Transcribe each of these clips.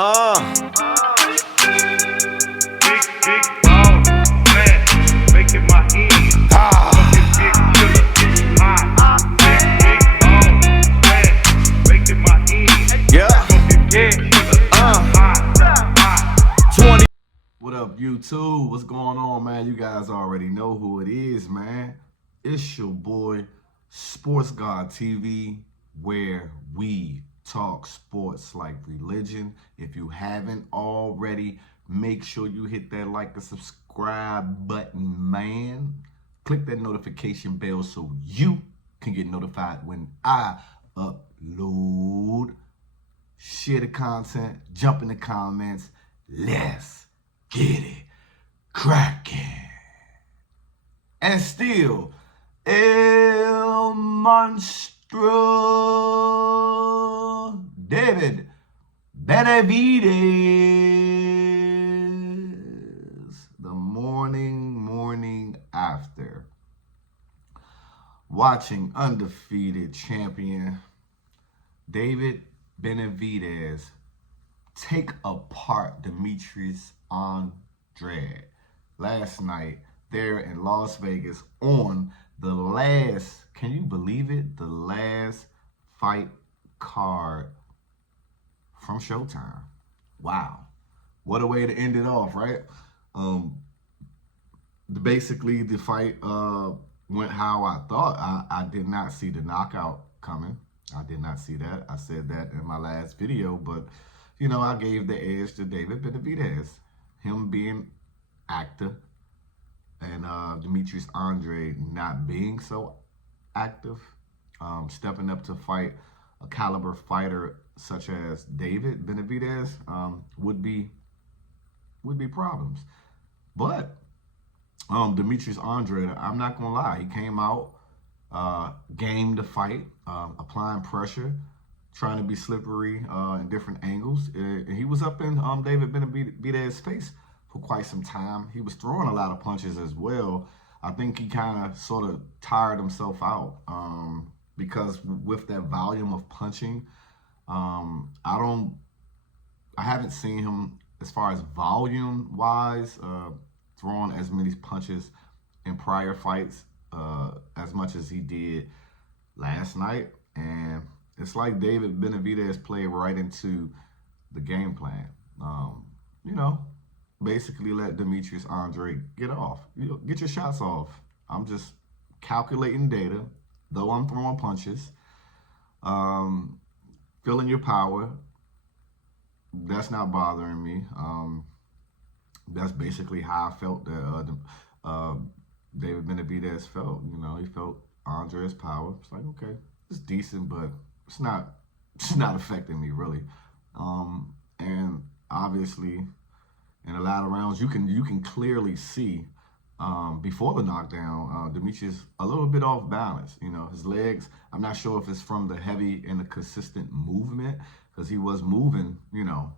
Uh, Big ball, fat, making my end. Fucking big killer, hot. Big ball, fat, making my end. yeah. Fucking big killer, hot. 20. What up, YouTube? What's going on, man? You guys already know who it is, man. It's your boy, Sports God TV, where we talk sports like religion. If you haven't already, make sure you hit that like and subscribe button, man. Click that notification bell so you can get notified when I upload. Share the content, jump in the comments. Let's get it cracking. And still, El Mastro, David Benavidez. The morning after. Watching undefeated champion David Benavidez take apart Demetrius Andrade last night there in Las Vegas on the last, can you believe it? The last fight card from Showtime. Wow. What a way to end it off, right? Basically, the fight went how I thought. I did not see the knockout coming. I did not see that. I said that in my last video, but, you know, I gave the edge to David Benavidez. Him being active and Demetrius Andrade not being so active, stepping up to fight a caliber fighter such as David Benavidez would be problems. But Demetrius Andrade, I'm not gonna lie, he came out, gamed the fight, applying pressure, trying to be slippery in different angles. He was up in David Benavidez's face for quite some time. He was throwing a lot of punches as well. I think he kind of sort of tired himself out because with that volume of punching, I haven't seen him as far as volume wise throwing as many punches in prior fights as much as he did last night. And it's like David Benavidez played right into the game plan. You know, basically let Demetrius Andrade get off. Get your shots off. I'm just calculating data, though I'm throwing punches. Feeling your power. That's not bothering me. That's basically how I felt that David Benavidez felt. You know, he felt Andre's power. It's like, okay, it's decent, but it's not affecting me really. And obviously, in a lot of rounds, you can clearly see before the knockdown, Demetrius a little bit off balance. You know, his legs. I'm not sure if it's from the heavy and the consistent movement, because he was moving, you know,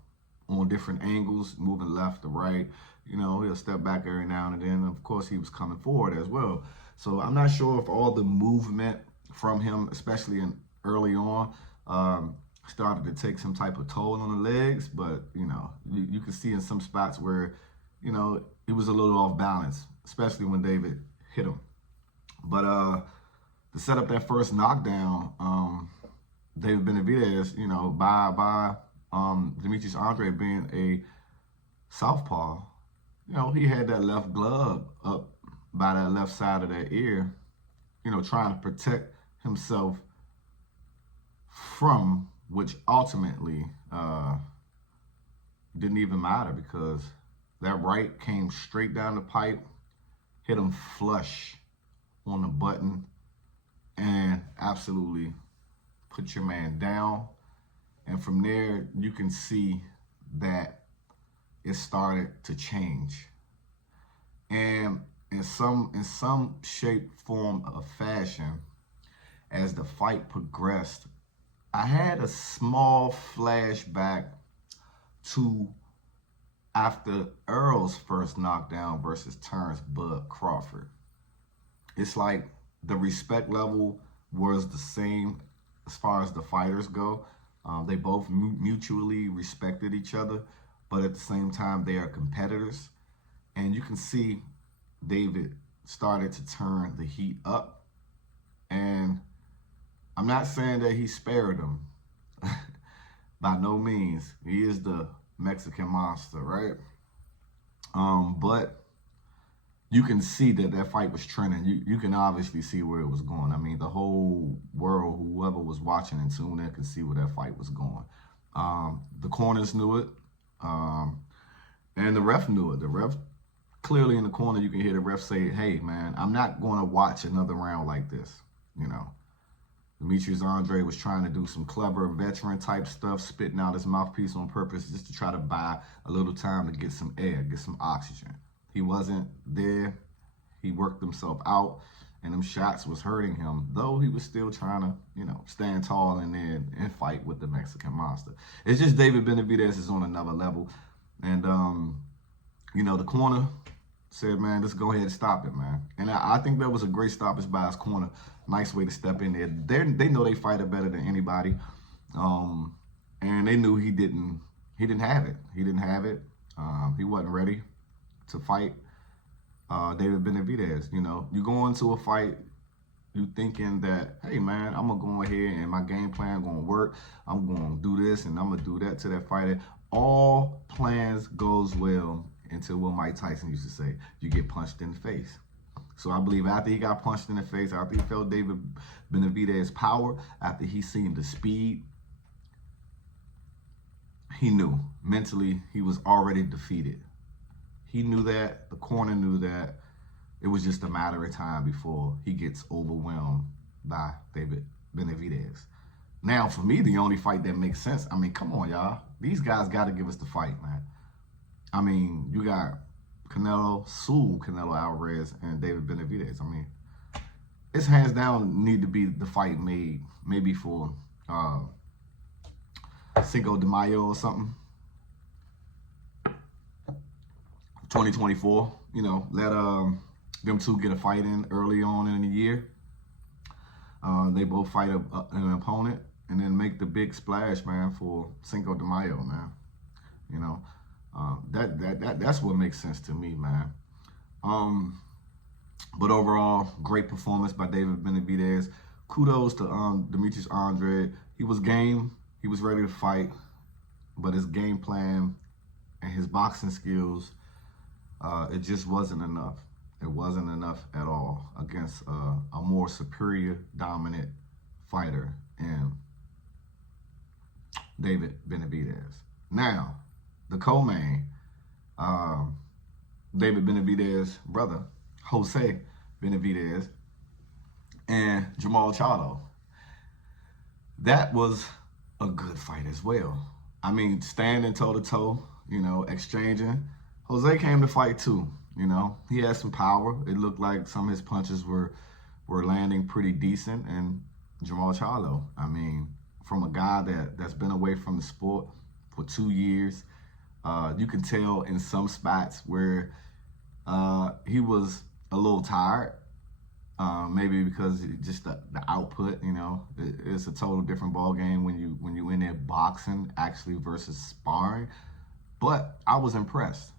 on different angles, moving left to right. You know, he'll step back every now and then. Of course, he was coming forward as well. So I'm not sure if all the movement from him, especially in early on, started to take some type of toll on the legs. But, you know, you can see in some spots where, you know, he was a little off balance, especially when David hit him. But to set up that first knockdown, David Benavidez, you know, by Demetrius Andrade being a southpaw, you know, he had that left glove up by that left side of that ear, you know, trying to protect himself from, which ultimately didn't even matter, because that right came straight down the pipe, hit him flush on the button, and absolutely put your man down. And from there, you can see that it started to change. And in some shape, form, or fashion, as the fight progressed, I had a small flashback to after Earl's first knockdown versus Terrence Bud Crawford. It's like the respect level was the same as far as the fighters go. They both mutually respected each other, but at the same time, they are competitors. And you can see David started to turn the heat up. And I'm not saying that he spared him. By no means. He is the Mexican monster, right? But you can see that that fight was trending. You can obviously see where it was going. I mean, the whole world, whoever was watching and tuned in, could see where that fight was going. The corners knew it, and the ref knew it. The ref, clearly in the corner, you can hear the ref say, "Hey, man, I'm not going to watch another round like this." You know, Demetrius Andrade was trying to do some clever veteran type stuff, spitting out his mouthpiece on purpose just to try to buy a little time to get some air, get some oxygen. He wasn't there. He worked himself out, and them shots was hurting him, though he was still trying to, stand tall and then and fight with the Mexican monster. It's just David Benavidez is on another level. And, the corner said, man, just go ahead and stop it, man. And I think that was a great stoppage by his corner. Nice way to step in there. They know they fight it better than anybody. And they knew he didn't have it. He didn't have it. He wasn't ready to fight David Benavidez. You go into a fight, you thinking that, hey man, I'm gonna go ahead and my game plan gonna work. I'm gonna do this and I'm gonna do that to that fighter. All plans goes well until what Mike Tyson used to say, you get punched in the face. So I believe after he got punched in the face, after he felt David Benavidez's power, after he seen the speed, he knew mentally he was already defeated. He knew that, the corner knew that. It was just a matter of time before he gets overwhelmed by David Benavidez. Now, for me, the only fight that makes sense, I mean, come on, y'all. These guys got to give us the fight, man. I mean, you got Canelo Alvarez, and David Benavidez. I mean, it's hands down need to be the fight made maybe for Cinco de Mayo or something. 2024, let them two get a fight in early on in the year. They both fight an opponent and then make the big splash, man, for Cinco de Mayo, man. That's what makes sense to me, man. But overall, great performance by David Benavidez. Kudos to Demetrius Andrade. He was game. He was ready to fight, but his game plan and his boxing skills, it just wasn't enough. It wasn't enough at all against a more superior, dominant fighter in David Benavidez. Now, the co-main, David Benavidez's brother, Jose Benavidez, and Jermall Charlo. That was a good fight as well. I mean, standing toe-to-toe, exchanging. Jose came to fight too. He had some power. It looked like some of his punches were landing pretty decent. And Jermall Charlo, I mean, from a guy that's been away from the sport for 2 years, you can tell in some spots where he was a little tired. Maybe because just the output, it's a total different ball game when you in there boxing actually versus sparring. But I was impressed.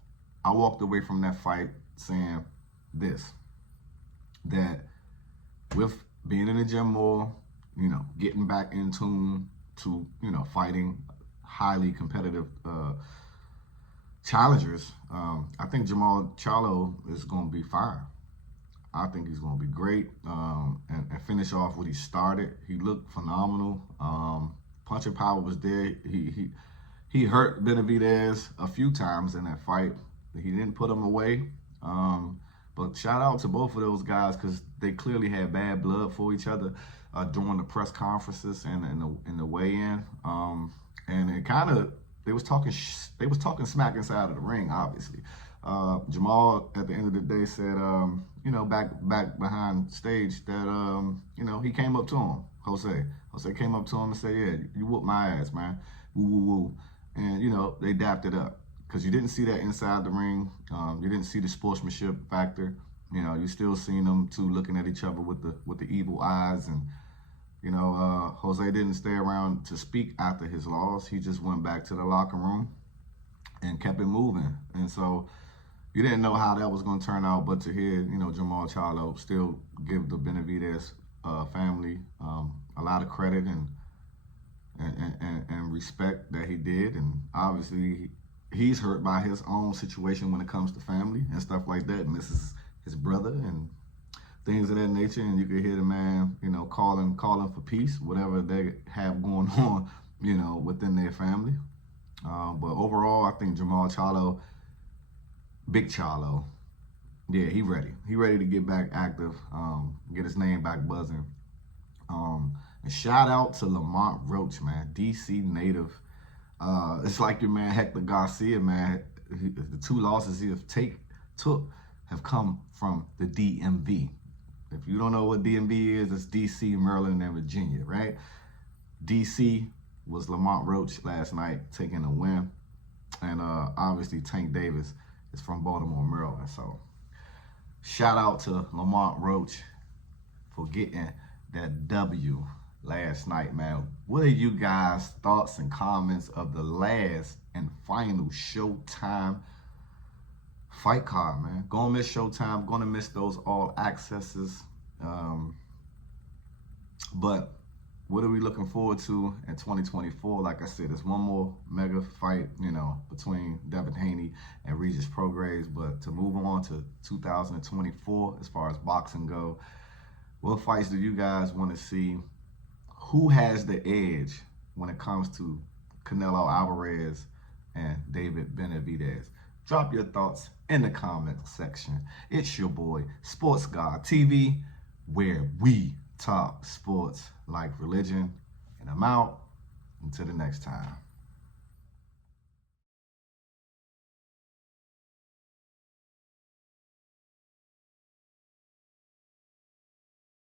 I walked away from that fight saying that with being in the gym more, getting back in tune to, fighting highly competitive challengers, I think Jermall Charlo is going to be fine. I think he's going to be great and finish off what he started. He looked phenomenal. Punching power was there. He hurt Benavidez a few times in that fight. He didn't put him away. But shout out to both of those guys because they clearly had bad blood for each other during the press conferences and in the weigh-in. And it kind of they was talking smack inside of the ring, obviously. Jermall at the end of the day said, back behind stage that he came up to him. Jose came up to him and said, "Yeah, you whooped my ass, man. Woo woo woo." And they dapped it up. Because you didn't see that inside the ring. You didn't see the sportsmanship factor. You still seen them two looking at each other with the evil eyes. And Jose didn't stay around to speak after his loss. He just went back to the locker room and kept it moving. And so you didn't know how that was going to turn out, but to hear, Jermall Charlo still give the Benavidez family a lot of credit and respect that he did. And obviously, he's hurt by his own situation when it comes to family and stuff like that. And this is his brother and things of that nature. And you could hear the man, calling for peace, whatever they have going on, within their family. But overall, I think Jermall Charlo, Big Charlo, yeah, he ready. He ready to get back active, get his name back buzzing. And shout out to Lamont Roach, man, DC native. It's like your man Hector Garcia, man. The 2 losses he took have come from the DMV. If you don't know what DMV is, it's DC, Maryland, and Virginia, right? DC was Lamont Roach last night, taking a win. And obviously Tank Davis is from Baltimore, Maryland. So shout out to Lamont Roach for getting that W last night, man. What are you guys' thoughts and comments of the last and final Showtime fight card, man? Gonna miss Showtime, gonna miss those all accesses. But what are we looking forward to in 2024? Like I said, there's one more mega fight, between Devin Haney and Regis Prograis. But to move on to 2024, as far as boxing go, what fights do you guys want to see? Who has the edge when it comes to Canelo Alvarez and David Benavidez? Drop your thoughts in the comment section. It's your boy, Sports God TV, where we talk sports like religion. And I'm out. Until the next time.